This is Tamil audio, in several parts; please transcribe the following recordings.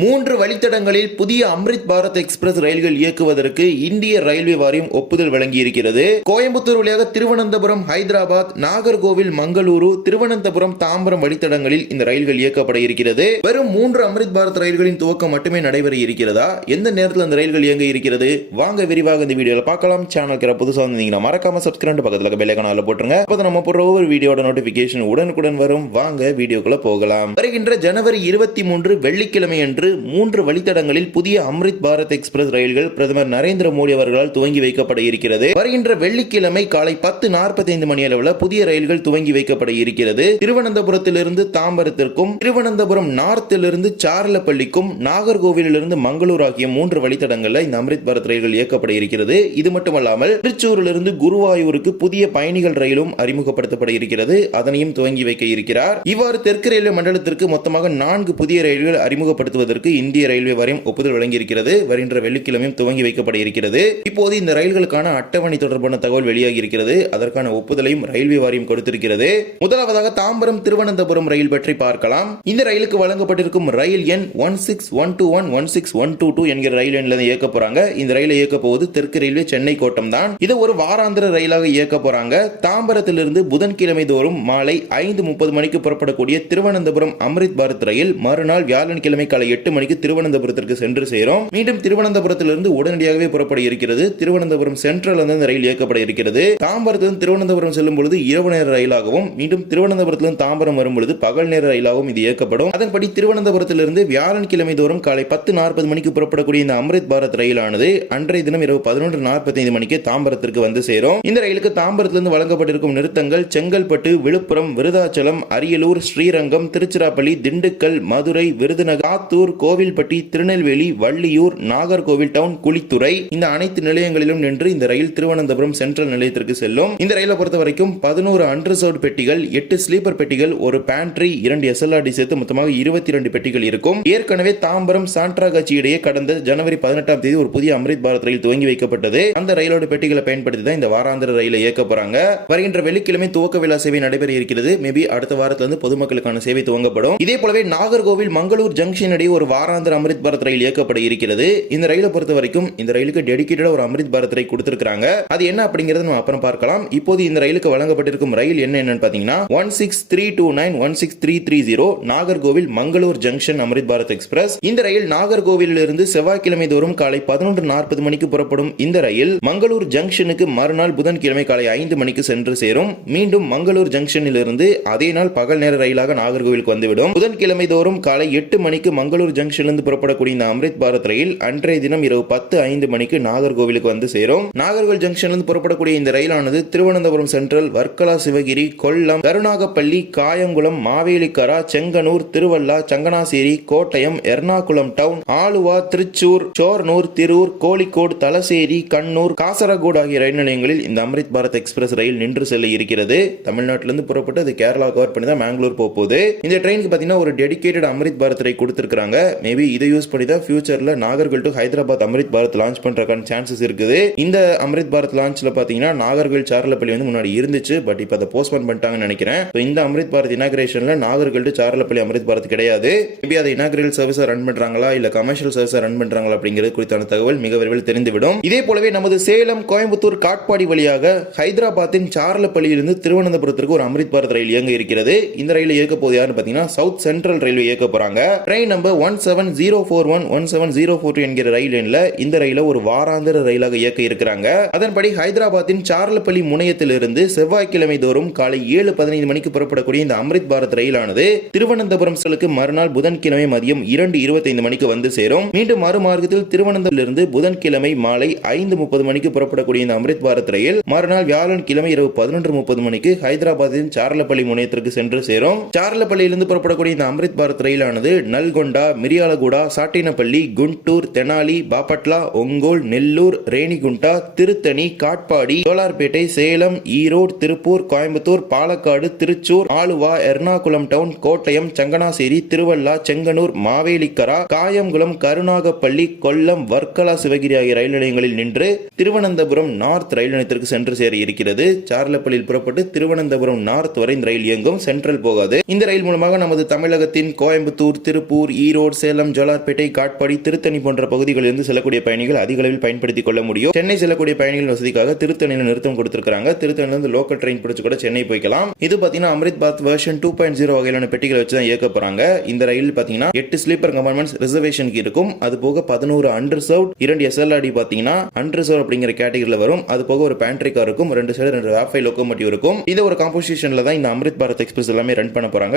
3 வழித்தடங்களில் புதிய அம்ரித் பாரத் எக்ஸ்பிரஸ் ரயில்கள் இயக்குவதற்கு இந்திய ரயில்வே வாரியம் ஒப்புதல் வழங்கியிருக்கிறது. கோயம்புத்தூர் வழியாக திருவனந்தபுரம், ஹைதராபாத், நாகர்கோவில், மங்களூரு, திருவனந்தபுரம், தாம்பரம் வழித்தடங்களில் இந்த ரயில்கள் இயக்கப்பட இருக்கிறது. வெறும் 3 அம்ரித் பாரத் ரயில்களின் துவக்கம் மட்டுமே நடைபெற இருக்கிறதா? எந்த நேரத்தில் அந்த ரயில்கள் இயங்க இருக்கிறது? வாங்க விரிவாக இந்த வீடியோல பார்க்கலாம். சேனலுக்கு புதுசாக வந்தீங்கன்னா மறக்காம சப்ஸ்கிரைப் பக்கத்துல பெல் ஐகானை போட்டுருங்க. அப்போ நம்ம போடுற ஒவ்வொரு வீடியோட நோட்டிபிகேஷன் உடனுக்குடன் வரும். வாங்க வீடியோக்குள்ள போகலாம். வருகின்ற ஜனவரி 23 வெள்ளிக்கிழமை அன்று 3 வழித்தடங்களில் புதிய அம்ரித் பாரத் எக்ஸ்பிரஸ் ரயில்கள் பிரதமர் நரேந்திர மோடி அவர்களால் துவங்கி வைக்கப்பட இருக்கிறது. வருகின்ற வெள்ளிக்கிழமை காலை 10:45 மணி அளவில் புதிய ரயில்கள் துவங்கி வைக்கப்பட இருக்கிறது. திருவனந்தபுரத்திலிருந்து தாம்பரத்திற்கும், திருவனந்தபுரம் நார்த்திலிருந்து சார்லப்பள்ளிக்கும், நாகர்கோவிலிருந்து மங்களூர் ஆகிய 3 வழித்தடங்களில் இந்த அம்ரித் பாரத் ரயில்கள் இயக்கப்பட இருக்கிறது. இது மட்டுமல்லாமல் திருச்சூரிலிருந்து குருவாயூருக்கு புதிய பயணிகள் ரயிலும் அறிமுகப்படுத்தப்பட இருக்கிறது. அதனையும் துவங்கி வைக்க இருக்கிறார். இவ்வாறு தெற்கு ரயில்வே மண்டலத்திற்கு மொத்தமாக 4 புதிய ரயில்கள் அறிமுகப்படுத்துவதற்கு இந்திய ரயில்வே வாரியம் ஒப்புதல் வழங்கியிருக்கிறது. வருகின்ற வெள்ளிக்கிழமையும் துவங்கி வைக்கப்பட இருக்கிறது. இப்போது இந்த ரயில்களுக்கான அட்டவணை தொடர்பான தகவல் வெளியாகி இருக்கிறது. அதற்கான ஒப்புதலையும் ரயில்வே வாரியம் கொடுத்திருக்கிறது. முதலாவதாக தாம்பரம் திருவனந்தபுரம் ரயில் பற்றி பார்க்கலாம். இந்த ரயிலுக்கு வழங்கப்பட்டிருக்கும் ரயில் எண் 16121 16122 என்கிற ரயில் எண்ணில் இயக்க போறாங்க. இந்த ரயிலை இயக்க போவது தெற்கு ரயில்வே சென்னை கோட்டம் தான். இது ஒரு வாராந்திர ரயிலாக இயக்க போறாங்க. தாம்பரத்திலிருந்து புதன்கிழமை தோறும் மாலை 5:30 மணிக்கு புறப்படக்கூடிய திருவனந்தபுரம் அம்ரித் பாரத் ரயில் மறுநாள் வியாழன்கிழமை காலை 8 மணிக்கு திருவனந்தபுரத்திற்கு சென்று சேரும். மீண்டும் திருவனந்தபுரத்திலிருந்து உடனடியாகவே புறப்பட இருக்கிறது. திருவனந்தபுரம் சென்ட்ரல் ரயில் இயக்கப்பட இருக்கிறது. தாம்பரத்திலிருந்து திருவனந்தபுரம் செல்லும் பொழுது இரவு நேர ரயிலாகவும், மீண்டும் திருவனந்தபுரத்திலிருந்து தாம்பரம் வரும் பொழுது பகல் நேர ரயிலாகவும் இது இயக்கப்படும். அதன்படி திருவனந்தபுரத்திலிருந்து வியாழன்கிழமை தோறும் காலை 10:40 மணிக்கு புறப்படக்கூடிய இந்த அம்ரித் பாரத் ரயிலானது அன்றைய தினம் இரவு 11:45 மணிக்கு தாம்பரத்திற்கு வந்து சேரும். இந்த ரயிலுக்கு தாம்பரத்திலிருந்து வழங்கப்பட்டிருக்கும் நிறுத்தங்கள் செங்கல்பட்டு, விழுப்புரம், விருதாச்சலம், அரியலூர், ஸ்ரீரங்கம், திருச்சிராப்பள்ளி, திண்டுக்கல், மதுரை, விருதுநகர், ஆத்தூர், கோவில்பட்டி, திருநெல்வேலி, வள்ளியூர், நாகர்கோவில் டவுன், குளித்துறை, இந்த அனைத்து நிலையங்களிலும் நின்று இந்த ரயில் திருவனந்தபுரம் சென்ட்ரல் நிலையத்திற்கு செல்லும். இந்த ரயிலை பொறுத்த வரைக்கும் 11 அன்ரிசர்வ்ட் பெட்டிகள், 8 ஸ்லீப்பர் பெட்டிகள், ஒரு பேண்ட்ரி, 2 SLRD சேர்த்து மொத்தமாக 22 பெட்டிகள் இருக்கும். ஏற்கனவே தாம்பரம் சான்ட்ராகாச்சி இடையே கடந்த ஜனவரி 18ஆம் தேதி ஒரு புதிய அம்ரித் பாரத் ரயில் துவங்கி வைக்கப்பட்டது. அந்த ரயிலோட பெட்டிகளை பயன்படுத்தி தான் இந்த வாராந்திர ரயிலை இயக்க போறாங்க. வருகின்ற வெள்ளிக்கிழமை துவக்க விழா சேவை நடைபெற இருக்கிறது. மேபி அடுத்த வாரத்திலிருந்து பொதுமக்களுக்கான சேவை துவங்கப்படும். இதே போலவே நாகர்கோவில் மங்களூர் ஜங்ஷன் இடையே ஒரு வாராந்திர அம்ரித் பாரத் ரயில் இயக்கப்பட இருக்கிறது. இந்த ரயிலை பொறுத்த வரைக்கும் இந்த ரயிலுக்கு டெடிகேட்டடா ஒரு அம்ரித் பாரத் ரயில் கொடுத்திருக்காங்க. அது என்ன அப்படிங்கறத நம்ம அப்புறம் பார்க்கலாம். இப்போது இந்த ரயிலுக்கு வழங்கப்பட்டிருக்கும் ரயில் என்னன்னு பாத்தீங்கன்னா 16329 16330 நாகர்கோவில் மங்களூர் ஜங்ஷன் அம்ரித் பாரத் எக்ஸ்பிரஸ். இந்த ரயில் நாகர்கோவிலிருந்து செவ்வாய்க்கிழமை தோறும் காலை 11:40 மணிக்கு புறப்படும். இந்த ரயில் மங்களூர் ஜங்ஷனுக்கு மறுநாள் புதன்கிழமை காலை 5 மணிக்கு சென்று சேரும். மீண்டும் மங்களூர் ஜங்ஷனில் இருந்து அதே நாள் பகல் நேர ரயிலாக நாகர்கோவிலுக்கு வந்துவிடும். புதன்கிழமை தோறும் காலை 8 மணிக்கு மங்களூர் ஜங்ஷனிலிருந்து புறப்படக்கூடிய இந்த அம்ரித் பாரத் ரயில் அன்றைய தினம் இரவு 10:05 மணிக்கு நாகர்கோவிலுக்கு வந்து சேரும். நாகர்கோவில் ஜங்ஷனிலிருந்து புறப்படக்கூடிய இந்த ரயிலானது திருவனந்தபுரம் சென்ட்ரல், வர்க்கலா, சிவகிரி, கொல்லம், கருணாகப்பள்ளி, காயங்குளம், மாவேலிக்கரா, செங்கனூர், திருவள்ளா, சங்கனாசேரி, கோட்டயம், எர்ணாகுளம் டவுன், ஆலுவா, திருச்சூர், சோர்னூர், திருூர், கோழிக்கோடு, தலசேரி, கண்ணூர், காசரகோடு ஆகிய ரயில் நிலையங்களில் இந்த அம்ரித் பாரத் எக்ஸ்பிரஸ் ரயில் நின்று செல்ல இருக்கிறது. தமிழ்நாட்டிலிருந்து புறப்பட்டு அது கேரளா கவர் பண்ணி தான் பெங்களூர் போகுது. இந்த ட்ரெயினுக்கு பாத்தீங்கன்னா ஒரு டெடிகேட்டட் அம்ரித் பாரத் ரயில் கொடுத்திருக்காங்க. மேபி இதை யூஸ் பண்ணி தான் ஃபியூச்சர்ல நாகர்கோவில் டு ஹைதராபாத் அம்ரித் பாரத் லான்ச் பண்றதுக்கான சான்சஸ் இருக்குது. இந்த அம்ரித் பாரத் லான்ச்ல பாத்தீங்கன்னா நாகர்கோவில் சார்லப்பள்ளி வந்து முன்னாடி இருந்துச்சு. பட் இப்போ அதை போஸ்ட்போன் பண்ணிட்டாங்கன்னு நினைக்கிறேன். இந்த அம்ரித் பாரத் இனாகிரேஷன்ல நாகர்கோவில் டு சார்லப்பள்ளி அம்ரித் பாரத் கிடையாது. மேபி அதை இனாகிரேல் சர்வீஸ் ரன் பண்றாங்களா இல்ல கமர்ஷியல் சர்வீஸ் ரன் பண்றாங்களா அப்படிங்கிறது குறித்தான தகவல் மிக விரைவில் தெரிந்துவிடும். இதே போலவே நமது சேலம், கோயம்புத்தூர், காட்பாடி வழியாக ஹைதராபாத்தின் சார்லப்பள்ளியிலிருந்து திருவனந்தபுரத்திற்கு ஒரு அம்ரித் பாரத் ரயில் இயங்க இருக்கிறது. இந்த ரயிலை இயக்க போது யாருன்னு பாத்தீங்கன்னா சவுத் சென்ட்ரல் ரயில்வே இயக்க போறாங்க. ட்ரெயின் நம்பர் 17041 17042 என்கிற ரயில் எண்ணில் இந்த ரயிலை ஒரு வாராந்திர ரயிலாக இயக்க இருக்கிறாங்க. அதன்படி ஹைதராபாத்தின் சார்லப்பள்ளி முனையத்திலிருந்து செவ்வாய்க்கிழமை தோறும் காலை 7:15 மணிக்கு புறப்படக்கூடிய இந்த அம்ரித் பாரத் ரயிலானது திருவனந்தபுரம் செல்லுக்கு மறுநாள் புதன்கிழமை மதியம் 2:25 மணிக்கு வந்து சேரும். மீண்டும் மறுமார்க்கத்தில் திருவனந்தபுரத்திலிருந்து புதன்கிழமை மாலை 5:30 மணிக்கு புறப்படக்கூடிய இந்த அம்ரித் பாரத் ரயில் மறுநாள் வியாழன்கிழமை இரவு 11:30 மணிக்கு ஹைதராபாத்தின் சார்லப்பள்ளி முனையத்திற்கு சென்று சேரும். சார்லப்பள்ளியிலிருந்து புறப்படக்கூடிய இந்த அம்ரித் பாரத் ரயிலானது நல்கொண்டா, மிரியாலகுடா, சாட்டினப்பள்ளி, குண்டூர், தெனாலி, பாப்பட்லா, ஒங்கோல், நெல்லூர், ரேணிகுண்டா, திருத்தணி, காட்பாடி, சோலார்பேட்டை, சேலம், ஈரோடு, திருப்பூர், கோயம்புத்தூர், பாலக்காடு, திருச்சூர், ஆலுவா, எர்ணாகுளம் டவுன், கோட்டயம், சங்கனாசேரி, திருவள்ளா, செங்கனூர், மாவேலிக்கரா, காயங்குளம், கருணாகப்பள்ளி, கொல்லம், வர்க்கலா, சிவகிரி ஆகிய ரயில் நிலையங்களில் நின்று திருவனந்தபுரம் நார்த் ரயில் நிலையத்திற்கு சென்று சேர இருக்கிறது. சார்லப்பள்ளியில் புறப்பட்டு திருவனந்தபுரம் நார்த் வரை இந்த ரயில் இயங்கும். சென்ட்ரல் போகாது. இந்த ரயில் மூலமாக நமது தமிழகத்தின் கோயம்புத்தூர், திருப்பூர், ஈரோடு, ரோட், சேலம், ஜோலார்பேட்டை, காட்பாடி, திருத்தணி போன்ற பகுதிகளிலிருந்து செல்லக்கூடிய பயணிகள் அதிக அளவில் பயன்படுத்திக் கொள்ள முடியும். சென்னை செல்லக்கூடிய பயணிகள் வசதிக்காக திருத்தணியில் நிறுத்தம் கொடுத்திருக்காங்க. திருத்தணிலிருந்து லோக்கல் ட்ரெயின் பிடிச்சு கூட சென்னை போய்க்கலாம். இது பாத்தீங்கன்னா அம்ரித் பாரத் வெர்ஷன் 2.0 வகையிலான பெட்டிகளை வச்சு தான் இயக்க போறாங்க. இந்த ரயில் பாத்தீங்கன்னா 8 ஸ்லீப்பர் கம்பார்ட்மெண்ட்ஸ் ரிசர்வேஷனுக்கு இருக்கும். அது போக 11 அன்ரிசர்வ்ட், 2 SLRD பாத்தீங்கன்னா அன்ரிசர்வ் அப்படிங்கிற கேட்டகரியில வரும். அது போக ஒரு பேண்ட்ரி கார் இருக்கும். 2 சைடு 2 வேஃபை லோகோமோட்டிவ் இருக்கும். இந்த ஒரு காம்போசிஷன்ல தான் இந்த அம்ரித் பாரத் எக்ஸ்பிரஸ் எல்லாமே ரன் பண்ண போறாங்க.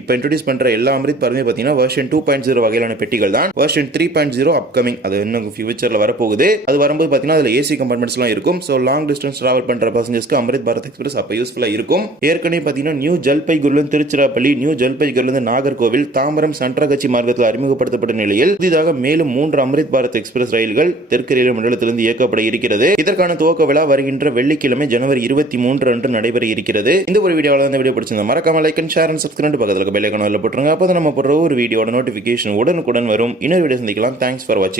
இப்ப இன்ட்ரோடியூஸ் பண்ற எல்லா அம்ரித் பாரமே பாத்தீங்கன்னா வெர்ஷன் 2.0 வகையிலான பெட்டிகள் தான். வெர்ஷன் 3.0 அப்கமிங், அது இன்னும் ஃபியூச்சர்ல வரப்போகுது. அது வரும்போது பாத்தீங்கன்னா அதுல ஏசி கம்பார்ட்மெண்ட்ஸ்லாம் இருக்கும். சோ லாங் டிஸ்டன்ஸ் டிராவல் பண்ற பாசஞ்சர்ஸ்க்கு அம்ரித் பாரத் எக்ஸ்பிரஸ் அப்ப யூஸ்ஃபுல்லா இருக்கும். ஏற்கனவே பாத்தீங்கன்னா நியூ ஜல்பைகுரிலிருந்து திருச்சிராப்பள்ளி, நியூ ஜல்பைகுரிலிருந்து நாகர்கோவில், தாம்பரம், சன்ட்ரகச்சி மார்க்கத்தில் அறிமுகப்படுத்தப்பட்ட நிலையில் புதிதாக மேலும் 3 அம்ரித் பாரத் எக்ஸ்பிரஸ் ரயில்கள் தெற்கு ரயில்வே மண்டலத்திலிருந்து இயக்கப்பட இருக்கிறது. இதற்கான துவக்க விழா வருகின்ற வெள்ளிக்கிழமை ஜனவரி 23 அன்று நடைபெற இருக்கிறது. இந்த ஒரு வீடியோவில் இந்த வீடியோ பிடிச்சிருந்தா மறக்காம like and share and subscribe, பக்கத்துல பெல் ஐகான் போட்டுருங்க. அப்போ நம்ம போடுற ஒரு வீடியோட நோட்டிபிகேஷன் உடனுக்குடன் வரும். இன்னொரு வீடியோ சந்திக்கலாம். தேங்க்ஸ் ஃபார் வாட்சிங்.